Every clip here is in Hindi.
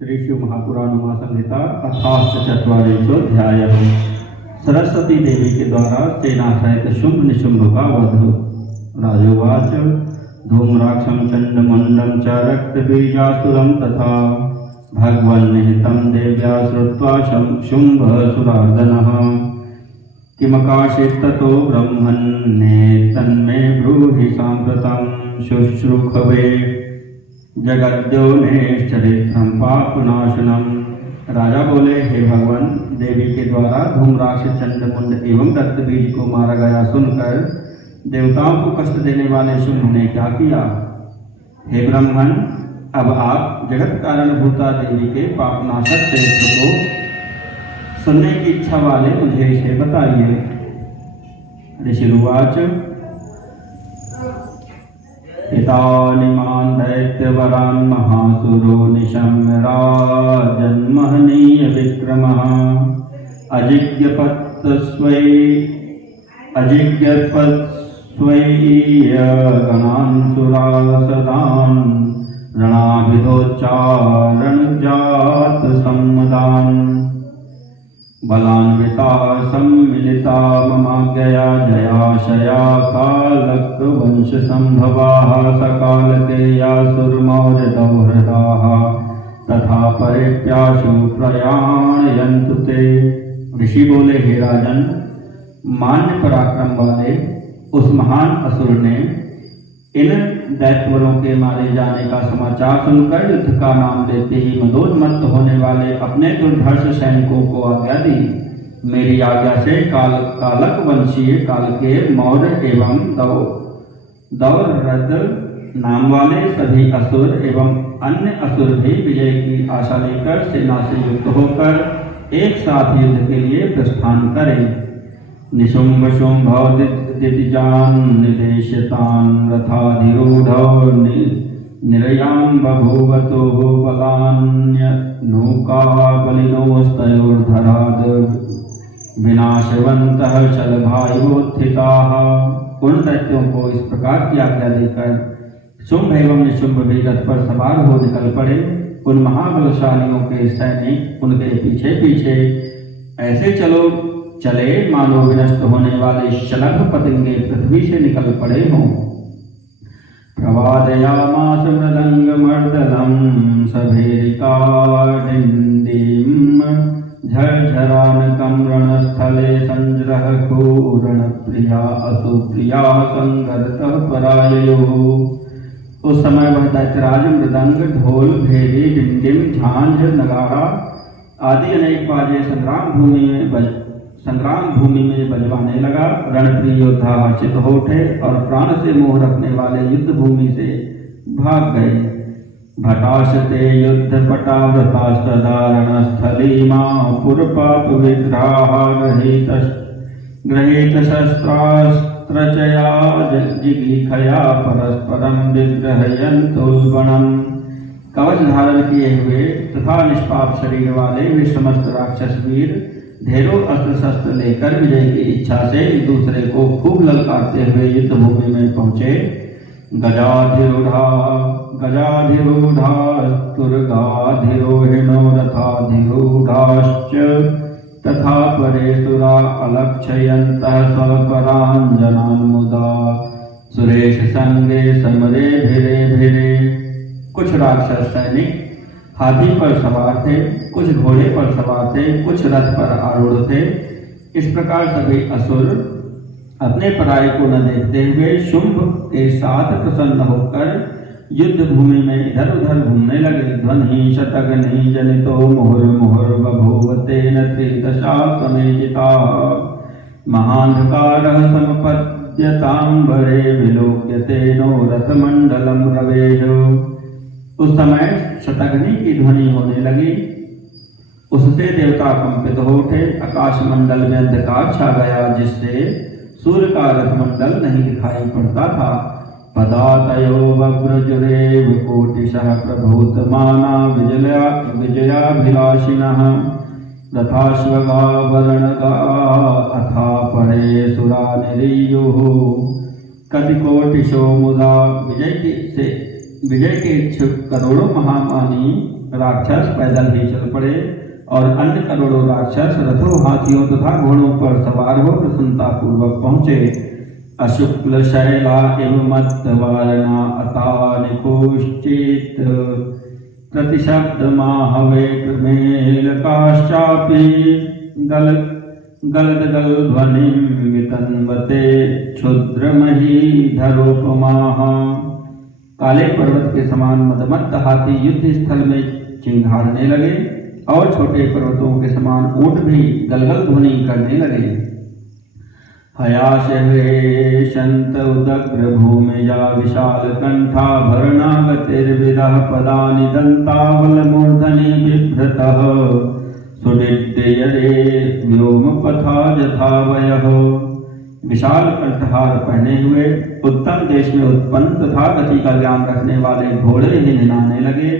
श्री शिव महापुराण संहिता अथाश्चत्वारिंशोऽध्यायः। सरस्वती देवी के द्वारा सेना सहित शुंभ निशुंभ का वध। राजोवाच धूम्राक्षं चंडमुंडं च रक्तबीजासुरं तथा भगवन्निहितं देव्या श्रुत्वा शुंभसुरार्दनः किमकाशीत् ततो ब्रह्मन्ने तन्मे ब्रूहि साम्प्रतं शुश्रूषवे जगद्यो निश्चरित्रं पापनाशनम। राजा बोले, हे भगवान, देवी के द्वारा धूम्राक्ष चंडमुंड एवं रक्तबीज को मारा गया सुनकर देवताओं को कष्ट देने वाले शुंभ ने क्या किया? हे ब्रह्मन, अब आप जगत कारण भूता देवी के पापनाशक चरित्र को सुनने की इच्छा वाले मुझे इसे बताइए। ऋषिरुवाच हितानिमान् दैत्यवरान् महासुरो निशम्य राजन्महनीय विक्रमः अजिज्ञपत्स्वैयगणान् सुरासदान् रणाभिधोच्चारणजात सम्मदान् बलान्विता सम्मिलिता ममाज्ञया जयाशया कालकवंश संभवाः सकालकेयासुरमौर्यदौहृदाः तथा परित्याशु प्रयाणयन्तु ते। ऋषि बोले, हे राजन, मान्य पराक्रम वाले उस महान असुर ने इन दैत्यवरों के मारे जाने का समाचार सुनकर युद्ध का नाम लेते ही मदोन्मत्त होने वाले अपने दुर्धर्ष सैनिकों को आज्ञा दी। मेरी आज्ञा से कालक वंशीय काल के मौर्य एवं दौररद नाम वाले सभी असुर एवं अन्य असुर भी विजय की आशा लेकर सेना से युक्त होकर एक साथ युद्ध के लिए प्रस्थान करें। निशुंभ शुंभ दितिजान निदेशतान् रथाधिरूढौ निरयां बभूवतो बलान्यनौकाबलिनोस्तयोर्धराद् विनाशवन्तः शलभायोत्थिताः। उन दैत्यों को इस प्रकार की आज्ञा देकर शुंभ एवं निशुंभ भी रथ पर सवार हो निकल पड़े। उन महाबलशालियों के सैनिक उनके पीछे पीछे ऐसे चले मानो विनष्ट होने वाले शलभ पतंगे पृथ्वी से निकल पड़े हों। प्रवादयामास मृदंगमर्दनं सभेरिकाडिन्दीं झरझरानकं रणस्थले संजृहूरणप्रिया असुप्रिया संगर्तः पराययोः। उस समय वह दैत्यराज मृदंग, ढोल, भेरी, डिंडिम, झांझ, नगाड़ा आदि अनेक बाजे संग्राम भूमि में बजवाने लगा। रणप्रिय योद्धा हर्षित हो उठे और प्राण से मोह रखने वाले युद्ध भूमि से भाग गए। भटाशते युद्ध पटावृतास्तदारणस्थलीमा पुरपाप विग्रह गृहीत शस्त्रास्त्रचया जिगीखया परस्परम विग्रहयन्तुल्बणम्। कवच धारण किए हुए तथा निष्पाप शरीर वाले वे समस्त राक्षस वीर ढेरों अस्त्र शस्त्र लेकर विजय की इच्छा से एक दूसरे को खूब ललकारते हुए युद्ध भूमि में पहुंचे। गजाधिरूढ़ा तुर्गाधिरोहिणो रथाधिरूढ़ाश्च तथा परे सुरा अलक्षयन्तः स्वपराञ्जनान् मुदा सुरेश संगे समरे भिरे भिरे। कुछ राक्षस सैनिक हाथी पर सवार थे, कुछ घोड़े पर सवार थे, कुछ रथ पर आरूढ़ थे। इस प्रकार सभी असुर अपने पराये को न देखते हुए शुंभ के साथ प्रसन्न होकर युद्ध भूमि में इधर उधर घूमने लगे। ध्वनि शतग्नि जनितो मुहुर मुहुर बभूवतेन त्रिदशा समेजिताः महान्धकारः समपद्यताम्बरे विलोक्यतेनो रथमण्डलं रवेः। उस समय शतग्नि की ध्वनि होने लगी, उससे देवता कंपित हो उठे। आकाश मंडल में अंधकार छा गया, जिससे सूर्य का रथमंडल नहीं दिखाई पड़ता था। पदातयो वज्रजुरेव कोटिशः प्रभूतमाना विजयाभिलाषिणः रथाश्वगा वरणगा अथा परे सुरा निरीयुः। कति कोटिशो मुदा विजय से विजय के इच्छुक करोड़ों महामानी राक्षस पैदल ही चल पड़े और अन्य करोड़ों राक्षस रथों, हाथियों तथा घोड़ों पर सवार हो प्रसन्नता पूर्वक पहुंचे। अशुक्ल शैला एवं मत्तवारणा अता निकोश्चित प्रतिशब्द माहवे प्रमेल काश्चापि गलद ध्वनिं वितन्वते क्षुद्रमहीधरोपमाः। काले पर्वत के समान मदमत्त हाथी युद्ध स्थल में चिंघाड़ने लगे और छोटे पर्वतों के समान ऊंट भी गलगल ध्वनि करने लगे। हयाशंत उदग्र भूमिया विशाल कंठाभरणागतिर्विदः पदानि दंतावल मूर्धनि बिभ्रतः सुडिड्डयरे व्योमपथा यथावयः। विशाल कंठहार पहने हुए उत्तम देश में उत्पन्न तथा गति का ज्ञान रखने वाले घोड़े ही निनाने लगे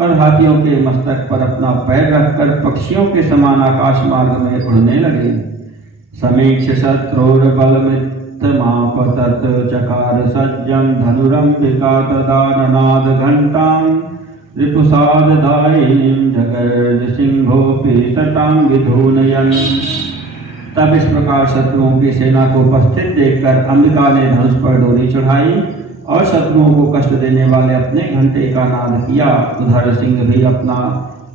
और हाथियों के मस्तक पर अपना पैर रखकर पक्षियों के समान आकाश मार्ग में उड़ने लगे। समीक्ष शत्रुर्बलमित्तमापतत चकार सज्जं धनुरंबिका तदा ननाद घंटां रिपुसाददायिनीं जगर्ज सिंहोऽपि सटां विधूनयन्। तब इस प्रकार शत्रुओं की सेना को उपस्थित देखकर अंबिका ने धनुष पर डोरी चढ़ाई और शत्रुओं को कष्ट देने वाले अपने घंटे का नाद किया। उधर सिंह भी अपना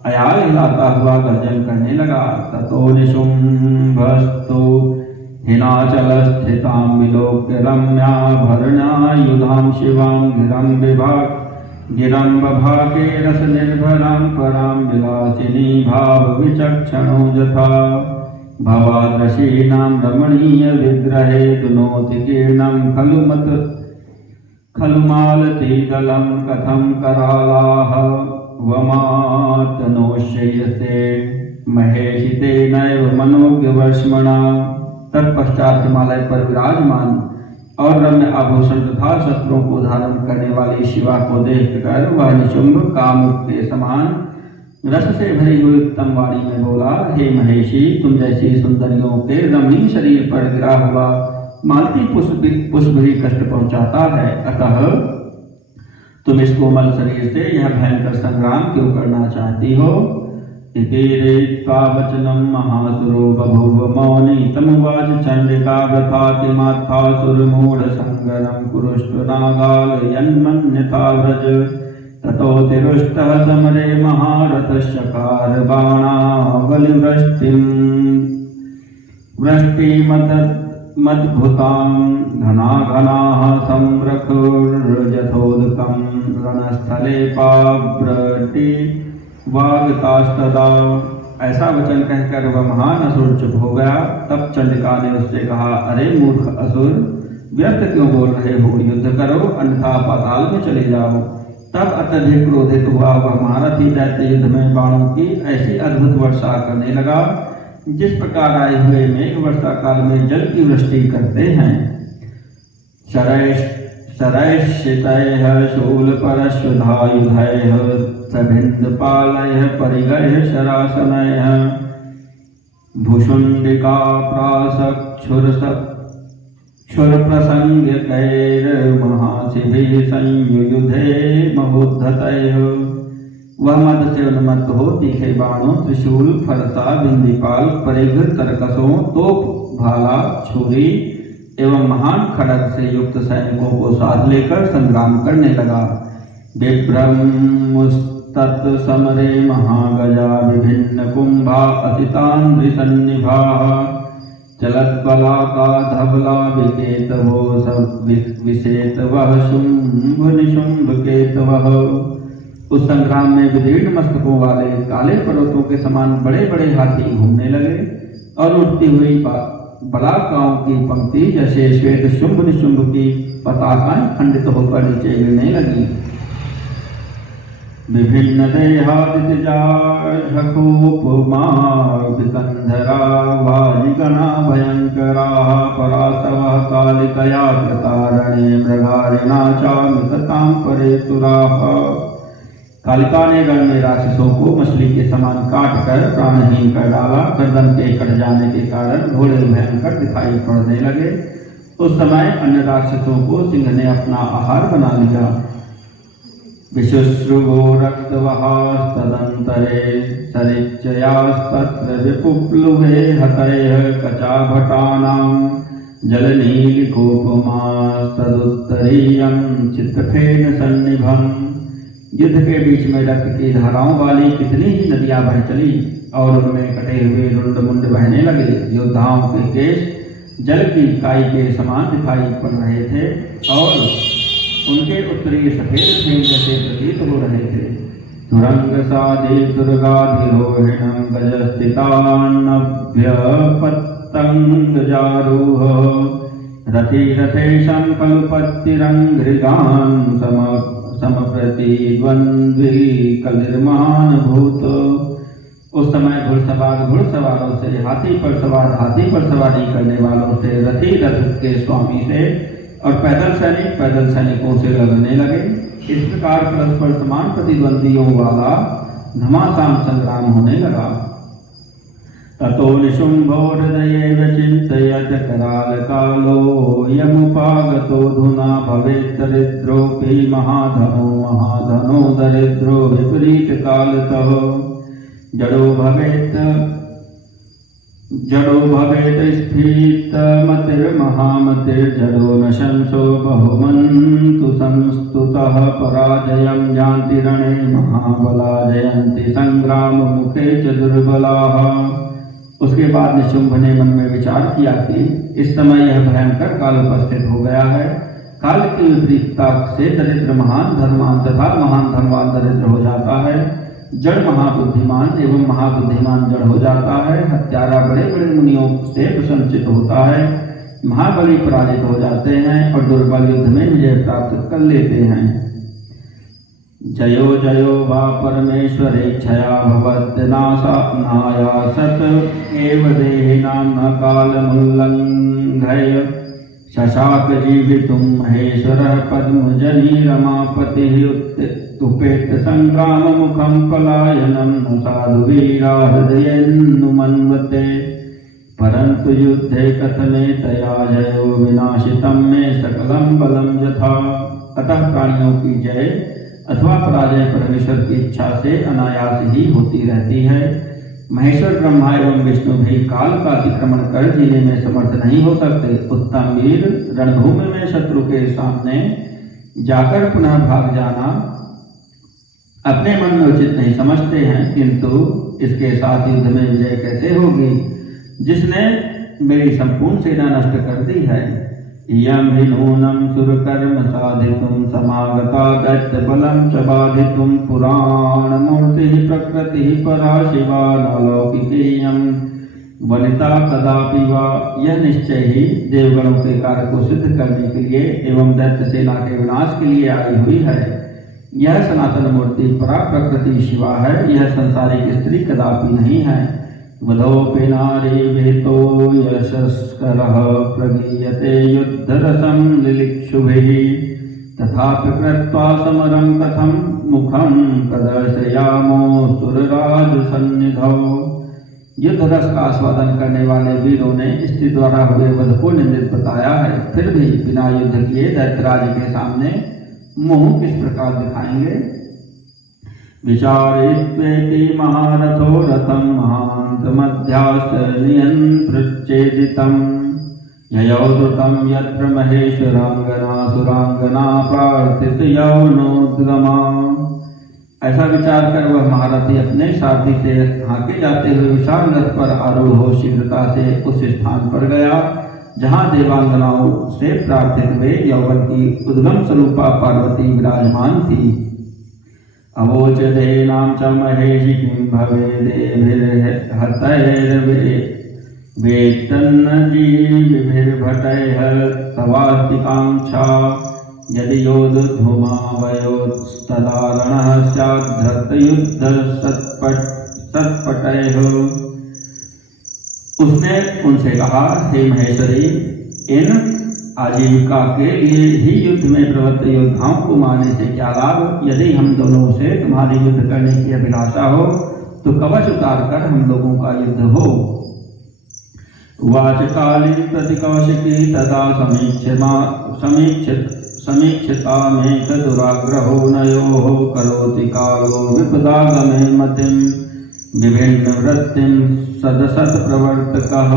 अयाल हिलाता हुआ गर्जन करने लगा। ततो निशुंभस्तु हिनाचल स्थितां विलोक्य रम्या भरणायुधां शिवां गिरं बभागे रस निर्भरां परां विलासिनी भाव विचक्षणो यथा भवादृशीनां रमणीय विग्रहे दुनोति कीर्णं खलु मालतीदलं कथं करालाः वमातनोष्यसे महेशिते नैव मनोज्ञवर्ष्मणा। तत्पश्चात हिमालय पर विराजमान और रम्य आभूषण तथा शस्त्रों को धारण करने वाली शिवा को देखकर वह निशुंभ कामुक के समान रस से भरी हुई उत्तम वाणी में बोला, हे महेशी, तुम जैसी सुंदरियों के रमणीय शरीर पर गिरा हुआ मालती पुष्प भी कष्ट पहुंचाता है, अतः तुम इस कोमल शरीर से यह भयंकर संग्राम क्यों करना चाहती हो। इति रीत्वा वचनं महासुरो बभूव मौनी तमुवाच चंडिका व्यथातिमात्थासुरमूढ़ संगरं कुरुष्टुनागालयन्मन्यथा व्रज। ततोऽतिरुष्टः समरे महारथश्चकार वृष्टिमद्भुतां घनाघनाः संरक्षुर्यथोदकं रणस्थले पाव्रटी वागतास्तदा। ऐसा वचन कहकर वह महान असुर चुप हो गया। तब चंडिका ने उससे कहा, अरे मूर्ख असुर, व्यर्थ क्यों बोल रहे हो, युद्ध करो अन्यथा पाताल में चले जाओ। तब अत्यधिक क्रोधित हुआ वह महारथी दैत्य युद्ध में बाणों की ऐसी अद्भुत वर्षा करने लगा जिस प्रकार आए हुए मेघ वर्षा काल में जल की वृष्टि करते हैं। शरैश्चितैः शूलपरश्वधायुधैः सभिन्दपालैः परिगैः शरासनैः भूषुण्डिकाप्रासक्षुरप्रसंज्ञकैर्महाशिभिः संयुयुधे महोद्धतैः। वह मद से उन्मत्त हो तीखे बाणों, त्रिशूल, फरसा, बिंदीपाल, परिघ, तरकसों, तोप, भाला, छुरी एवं महान खड़ग से युक्त सैनिकों को साथ लेकर संग्राम करने लगा। बिभ्रमुस्तत् समरे महागजा विभिन्न कुंभा असितान्द्रिसन्निभाः चलद्बलाका धवला विकेतवो विषेतवः शुंभ निशुंभ केतवः। उस संग्राम में विदीर्ण मस्तकों वाले काले पर्वतों के समान बड़े बड़े हाथी घूमने लगे और उठती हुई बलाकाओं की पंक्ति जैसे श्वेत शुंभ निशुंभ की पताकाएं खंडित होकर नीचे गिरने लगी। विभिन्न देहादिजाघोपमार्गकंधरा वाजिगणा भयंकरा परासवः कालिकया कृतारणे मृगारिणा चामिततां परेतुराः। कालिका ने रण में राक्षसों को मछली के समान काट कर प्राणहीन कर डाला। गर्दन के कट जाने के कारण घोड़े भयंकर दिखाई पड़ने लगे। उस समय अन्य राक्षसों को सिंह ने अपना आहार बना लिया। विशुश्रुवो रक्तवहास्तदन्तरे सरिच्चयास्तत्र विपुप्लुवे हतैः कचाभटानां जलनीलिकोपमास्तदुत्तरीयं चित्रफेन सन्निभम्। युद्ध के बीच में रक्त की धाराओं वाली कितनी ही नदियां बह चली और उनमें कटे हुए रुंड मुंड बहने लगे। योद्धाओं के केश जल की काई के समान दिखाई पड़ रहे थे और उनके उत्तरी सफेद फेन जैसे प्रतीत हो रहे थे। तुरंग साधि दुर्गाधिरोहिणं गजस्थितान्नभ्यपत्तंगजारूह रथि रथेशं कलुपत्तिरंघ्रिगान् समप्रतिद्वन्द्वी कलिर्महान् भूत। उस समय घुड़सवारों से, हाथी पर सवारी करने वालों से, रथी रथ के स्वामी से और पैदल सैनिकों से लड़ने लगे। इस प्रकार परस्पर समान प्रतिद्वंदियों वाला घमासान संग्राम होने लगा। ततो निशुम्भो हृदये विचिन्तयत् करालकालो यमुपागतो धुना भवेत् दरिद्रोऽपि महाधनो दरिद्रो विपरीतकालतः जडो भवेत् स्फीतमतिर्महामतिर्जडो न शंसो बहुमन्तु संस्तुतः पराजयं यान्ति रणे महाबला जयन्ति संग्राममुखे च दुर्बलाः। उसके बाद निशुंभ ने मन में विचार किया कि इस समय यह भयंकर काल उपस्थित हो गया है। काल की विपरीतता से दरिद्र महान धनवान तथा महान धनवान दरिद्र हो जाता है। जड़ महाबुद्धिमान एवं महाबुद्धिमान जड़ हो जाता है। हत्यारा बड़े बड़े मुनियों से प्रशंसित होता है। महाबली पराजित हो जाते हैं और दुर्बल युद्ध में विजय प्राप्त कर लेते हैं। जयो जयो वा परमेश्वरेच्छया भवद्नायासत एव देहिनां न कालमुल्लङ्घय शशाक जीवितुं महेश्वरः पद्मजनी रमापतिः उपेत संग्राम मुखं पलायनं न साधुवीरा हृदयेन्नुमन्वते परन्तु युद्धे कथमेतया जयो विनाशितं मे सकलं बलं यथा। अतः प्राणियों की जय अथवा पराजय परमेश्वर की इच्छा से अनायास ही होती रहती है। महेश्वर ब्रह्मा एवं विष्णु भी काल का अतिक्रमण कर जीने में समर्थ नहीं हो सकते। उत्तम वीर रणभूमि में शत्रु के सामने जाकर पुनः भाग जाना अपने मन में उचित नहीं समझते हैं, किंतु इसके साथ युद्ध में विजय कैसे होगी जिसने मेरी संपूर्ण सेना नष्ट कर दी है। यम हि नूनं सुरकर्म साधितुं समागता दैत्य बलं च बाधितुं पुराण मूर्ति प्रकृति परा शिवा नालौकिकीयं वनिता कदापि वा। यह निश्चय ही देवगणों के कार्य को सिद्ध करने के लिए एवं दैत्य सेना के विनाश के लिए आई हुई है। यह सनातन मूर्ति परा प्रकृति शिवा है। यह संसारिक स्त्री कदापि नहीं है। वधोऽपि नारी विहितो यशस्करः प्रगीयते युद्धरसं लिलिक्षुभिः तथापि कृत्वा समरं कथं मुखं प्रदर्शयामो सुरराजसन्निधौ। युद्ध रस का आस्वादन करने वाले वीरों ने स्त्री द्वारा हुए वध को निंदित बताया है। फिर भी बिना युद्ध किए दैत्यराज के सामने मुंह किस प्रकार दिखाएंगे। विचारित्वेति महारथो रथं महान्तमध्यास नियन्त्रिच्चेदितं ययौ द्रुतं यत्र महेश्वरांगना सुरांगना प्रार्थितयौनोद्गमा। ऐसा विचार कर वह महारथी अपने सारथी से हाके जाते हुए विशाल रथ पर आरूढ़ हो शीघ्रता से उस स्थान पर गया जहाँ देवांगनाओं से प्रार्थित हुए यौवन की उद्गम स्वरूपा पार्वती विराजमान थी। अवोच देनां च महेशि किं भवेदेभिर्हतैर्वेत्तन्नजीविभिर्भटैः तवास्तिकाङ्क्षा यदि योद्धुमावयोस्तदा रणः स्याद्धृतयुद्धसत्पटैः। उसने उनसे कहा, हे महेश्वरी, इन आजीविका के लिए ही युद्ध में प्रवृत्त योद्धाओं को मारने से क्या लाभ। यदि हम दोनों से तुम्हारी युद्ध करने की अभिलाषा हो तो कवच उतार कर हम लोगों का युद्ध हो। उवाच काली प्रतिकौशिकी तदा समीक्षितामेक दुराग्रहो नयोः करोति कालो विपदागमे मतिं विभिन्न वृत्तिं सदसत् प्रवर्तकः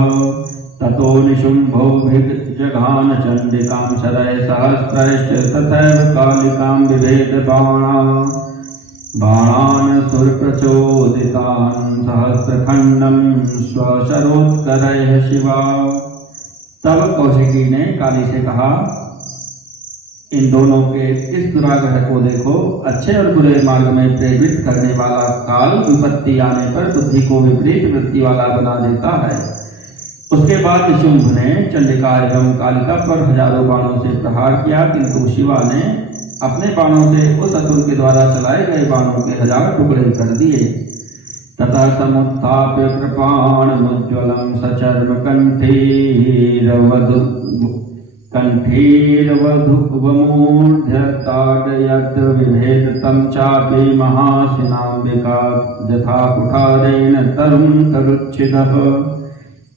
ततो निशुम्भोऽभिजघान चण्डिकां शरय सहस्रैश्च तथैव कालिकां विभेद बाणान् सुरप्रचोदितान् सहस्रखण्डं स्वशरोत्करैः शिवा। तब कौशिकी ने काली से कहा, इन दोनों के इस दुराग्रह को देखो। अच्छे और बुरे मार्ग में प्रेरित करने वाला काल विपत्ति आने पर बुद्धि को विपरीत वृत्ति वाला बना देता है। उसके बाद शुंभ ने चंडिका एवं कालिका पर हजारों बाणों से प्रहार किया, किंतु शिवा ने अपने बाणों से उस असुर के द्वारा चलाए गए बाणों के 1000 टुकड़े कर दिए। तथा समुत्थाप्य कृपाणमुज्ज्वलं सचर्म कंठीरवधूर्ध्यताडयत् विभेद तं चापि महासिनाम्बिका यथा कुठारेण तरुं तरुच्छिदः।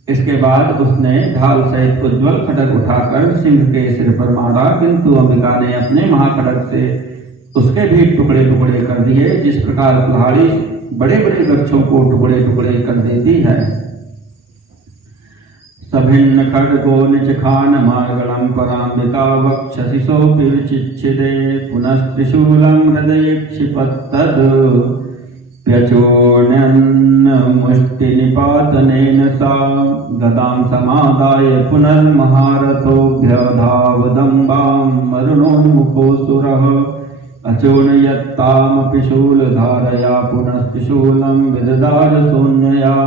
इसके बाद उसने ढाल सहित उज्ज्वल खड्ग उठाकर सिंह के सिर पर मारा, किंतु अंबिका ने अपने महाखड्ग से उसके भी टुकड़े टुकड़े कर दिए, जिस प्रकार कुल्हाड़ी बड़े बड़े वृक्षों को टुकड़े टुकड़े कर देती है। सभिन्न खड्गो निचखान मार्गणं पराम्बिका वक्षसि सोऽपि विचिच्छिदे पुनस्त्रिशूलं हृदये क्षिपत्तद् प्यचोर्ण्यन्मुष्टिनिपातनेन सा गदां समादाय पुनर्महारथोऽभ्यधावदम्बां मरुणोन्मुखोऽसुरः अचूर्णयत्तामपि शूलधारया पुनस्त्रिशूलं विदधार शून्यया।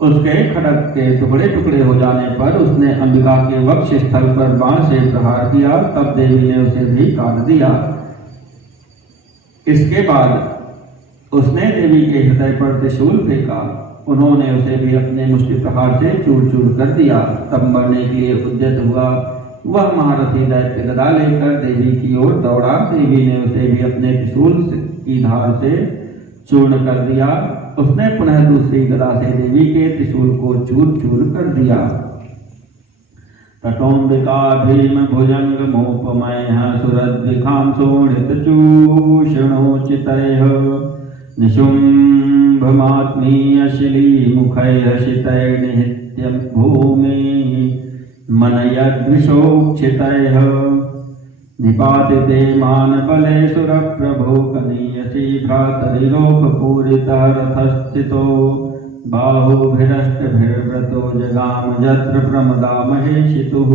उसके खड्ग के टुकड़े टुकड़े हो जाने पर उसने अंबिका के वक्ष स्थल पर बाण से प्रहार किया, तब देवी ने उसे भी काट दिया। इसके बाद उसने देवी के हृदय पर त्रिशूल फेंका, उन्होंने उसे भी अपने मुष्टि प्रहार से चूर चूर कर दिया। तब मरने के लिए उद्यत हुआ वह महारथी दैत्य गदा लेकर देवी की ओर दौड़ा। देवी ने उसे भी अपने त्रिशूल की धार से चूर्ण कर दिया। उसने पुनः दूसरी गदा से देवी के त्रिशूल को चूर चूर कर दिया। तटोम्बिका भीम भुजंग मोपमयः सुरद्विखां शोणितचूषणोचितैः निशुम्भमात्मीयशिलीमुखैर्हसितैर्निहित्यं भूमि मनयद्विषोक्षितैः निपातिते मानबले सुरप्रभो कनीयसी भ्रातरिलोकपूरितः रथस्थितो बाहुभिरष्टभिर्व्रतो जगाम यत्र प्रमदामहेशितुः।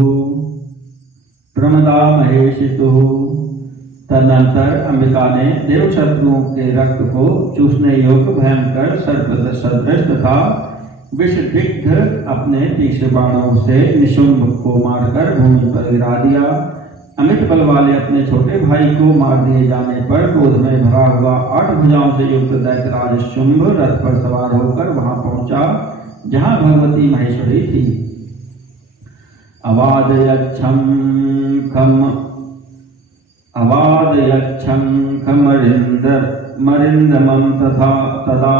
तदनंतर अंबिका ने देव शत्रुओं के रक्त को चूसने योग्य भयंकर सर्प सदृश तथा विषदिग्ध अपने तीक्ष्ण बाणों से निशुंभ को मारकर भूमि पर गिरा दिया। अमित बल वाले अपने छोटे भाई को मार दिए जाने पर क्रोध में भरा हुआ 8 भुजाओं से युक्त दैत्यराज शुंभ रथ पर सवार होकर वहां पहुंचा जहां भगवती महेश्वरी थी। अवादयच्छंखमरिन्दमं तदा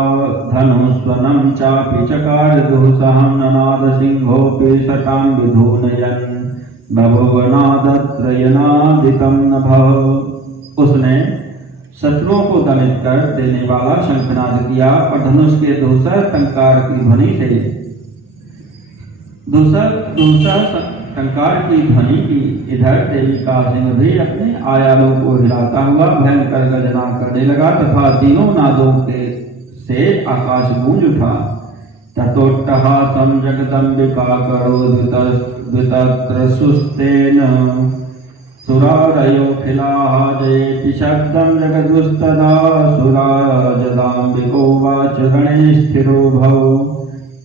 धनुस्वनं चापि चकार दुःसहं ननाद सिंहोऽपि सटां विधूनयन् बभुवनादत्रयनादितं नभः। उसने शत्रुओं को दमित कर देने वाला शंखनाद किया और धनुष के दूसर टंकार की ध्वनि से टंकार की ध्वनि की। इधर देवी का सिंह भी अपने आयालों को हिलाता हुआ भयंकर गर्जना करने लगा तथा तीनों नादों के से आकाश गूंज उठा। ततोट्टहासं जगदम्बिका करोद्वितत्र सुस्तेन सुरारयोऽखिलाः जयेति शब्दं जगदुस्तदा सुराजदाम्बिकोवाच रणे स्थिरो भव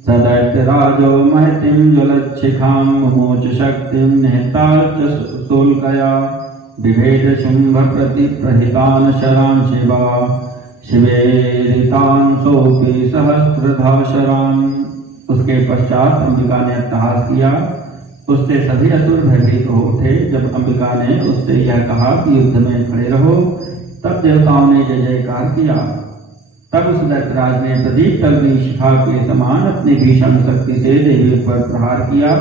सदैत्यराजो महतीं ज्वलच्छिखां मुमोच शक्तिं निहताश्च शूल्कया बिभेद शुंभ प्रतिप्रहितान् शरान् शिवेरितान् सोऽपि सहस्रधा शरान्। उसके पश्चात अंबिका ने अट्टहास किया, उससे सभी असुर भयभीत हो उठे। जब अंबिका ने उससे यह कहा कि युद्ध में खड़े रहो, तब देवताओं ने जय जयकार किया। तब उस दैत्यराज ने प्रदीप्त अग्नि शिखा के समान अपनी भीषण शक्ति से देवी पर प्रहार किया।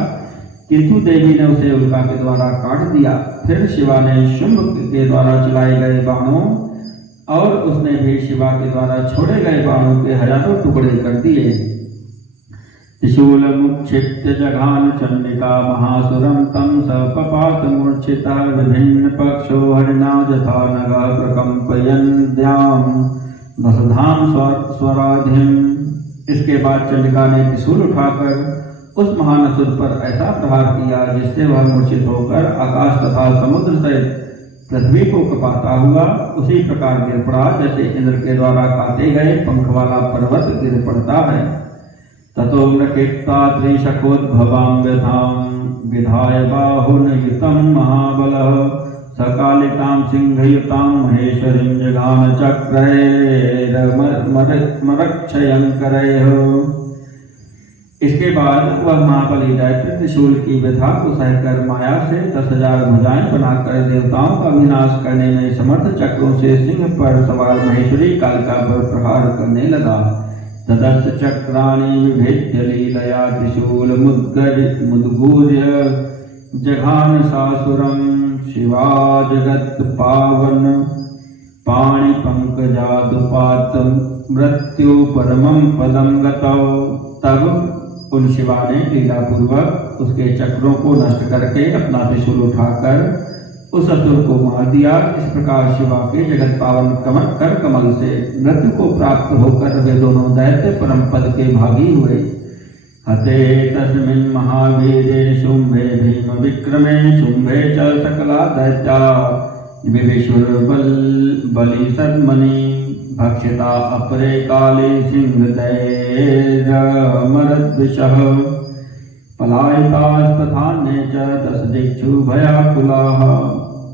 किंतु देवी ने उसे उल्का के द्वारा काट दिया। फिर शिवा ने शुंभ के द्वारा चलाए गए बाणों और उसने भी शिवा के द्वारा छोड़े गए बाणों के हजारों टुकड़े कर दिए। त्रिशूल मुक्षिप्य जघान चंडिका महासुरम तम सपपात मूर्छितः विभिन्न पक्षो हरिणा जथा नगः प्रकंपयन्त्याम वसुधाम स्वराधिम। इसके बाद चंडिका ने त्रिशूल उठाकर उस महान असुर पर ऐसा प्रहार किया जिससे वह मूर्छित होकर आकाश तथा समुद्र से पृथ्वी को कपाता हुआ उसी प्रकार गिर पड़ा जैसे इंद्र के द्वारा काटे गए पंख वाला पर्वत गिर पड़ता है। ततो नृकिता त्रिशकोद्भवां व्यथां विधाय बाहुनयुतं महाबलः सकालिकां सिंहयुतां महेश्वरीं जघान चक्रैर्मरक्षयंकरैः। इसके बाद वह महाबली दैत्य त्रिशूल की व्यथा को सहकर माया से 10,000 भुजाएं बनाकर देवताओं का विनाश करने में समर्थ चक्रों से सिंह पर सवार महेश्वरी कालिका पर प्रहार करने लगा। तदस्य चक्राणि विभेद्य लीलया त्रिशूल मुद्गूर्य जघान सासुरं शिवा जगत पावन पाणि पंकजादुपात मृत्यु परमं पदं गतौ। तब उन शिवा ने लीला पूर्वक उसके चक्रों को नष्ट करके अपना त्रिशूल उठाकर उस असुर को मार दिया। इस प्रकार शिवा के जगत पावन कर कमल से मृत्यु को प्राप्त होकर वे दोनों दैत्य परम पद के भागी हुए। हते तस्मिन् महावीरे शुंभे भीम विक्रमे शुंभे च सकला दैत्या विभीषुर बलि सद्मनि भक्षिता अपरे काले सिंहदैर्मरद्विषः पलायितास्तथान्ये च 10 दिक्षु भयाकुलाः।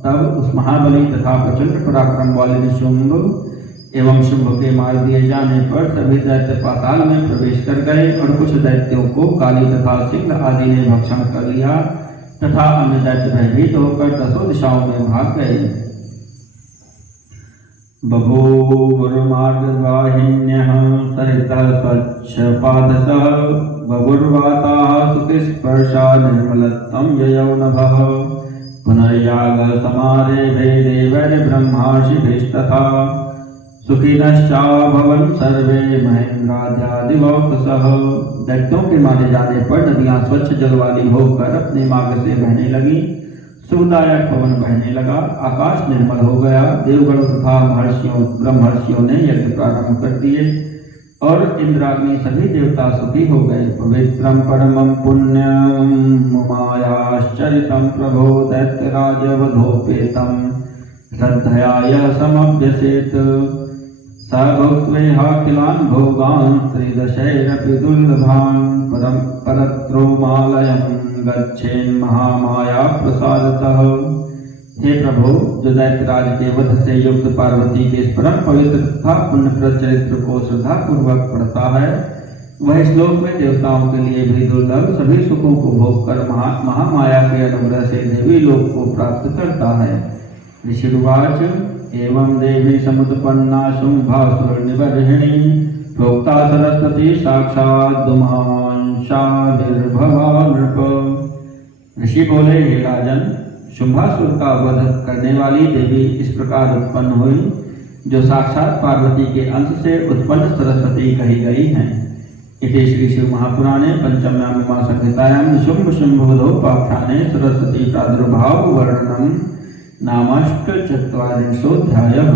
तब उस महाबली तथा प्रचंड पराक्रम वाले शुंभ एवं शुंभ के मार दिए जाने पर सभी दैत्य पाताल में प्रवेश कर गए और कुछ दैत्यों को काली तथा सिंह आदि ने भक्षण कर लिया तथा अन्य दैत्य भयभीत होकर 10 दिशाओं में भाग गए। बभूवुर्मार्गवाहिन्यः सरितः स्वच्छपादसः बभूर्वाताः सुखस्पर्शा निर्मलत्वं ययौ नभः पुनर्यागसमारेभे देवैर्ब्रह्मार्षिभिस्तथा सुखिनश्चाभवन् सर्वे महेन्द्राद्यादिवौकसः। दैत्यों के मारे जाने पर नदियां स्वच्छ जल वाली होकर अपने मार्ग से बहने लगी, सुखदायक पवन बहने लगा, आकाश निर्मल हो गया। देवगण तथा ब्रह्मर्षियों ने यज्ञ प्रारंभ कर दिए और इंद्राग्नि सभी देवता सुखी हो गए। पवित्रम परमं पुण्यम मायाश्चरितं प्रभो दैत्यराजवधोपेतं श्रद्धया यः समभ्यसेत स भुक्त्वेहाखिलान् भोगान् त्रिदशैरपि दुर्लभान् परत्रोमालयं गच्छेन् महामाया प्रसादतः। हे प्रभु, जो दैत्यराज के वध से युक्त पार्वती के परम पवित्र तथा पुण्यप्रद चरित्र को श्रद्धा पूर्वक पढ़ता है वह इस लोक में देवताओं के लिए भी दुर्लभ सभी सुखों को भोगकर महामाया के अनुग्रह से देवी लोक को प्राप्त करता है। ऋषिरुवाच एवं देवी समुत्पन्ना शुंभासुरनिबर्हिणी प्रोक्ता सरस्वती साक्षात् दुमांशाविर्भवा नृप। ऋषि बोले, हे राजन, शुंभासुर का वध करने वाली देवी इस प्रकार उत्पन्न हुई जो साक्षात पार्वती के अंश से उत्पन्न सरस्वती कही गई हैं। इति श्री शिव महापुराणे पंचम्यां उमासंहितायां शुंभ शुंभवधोपाख्याने सरस्वती प्रादुर्भाव वर्णनम नामाष्टचत्वारिंशोऽध्यायः।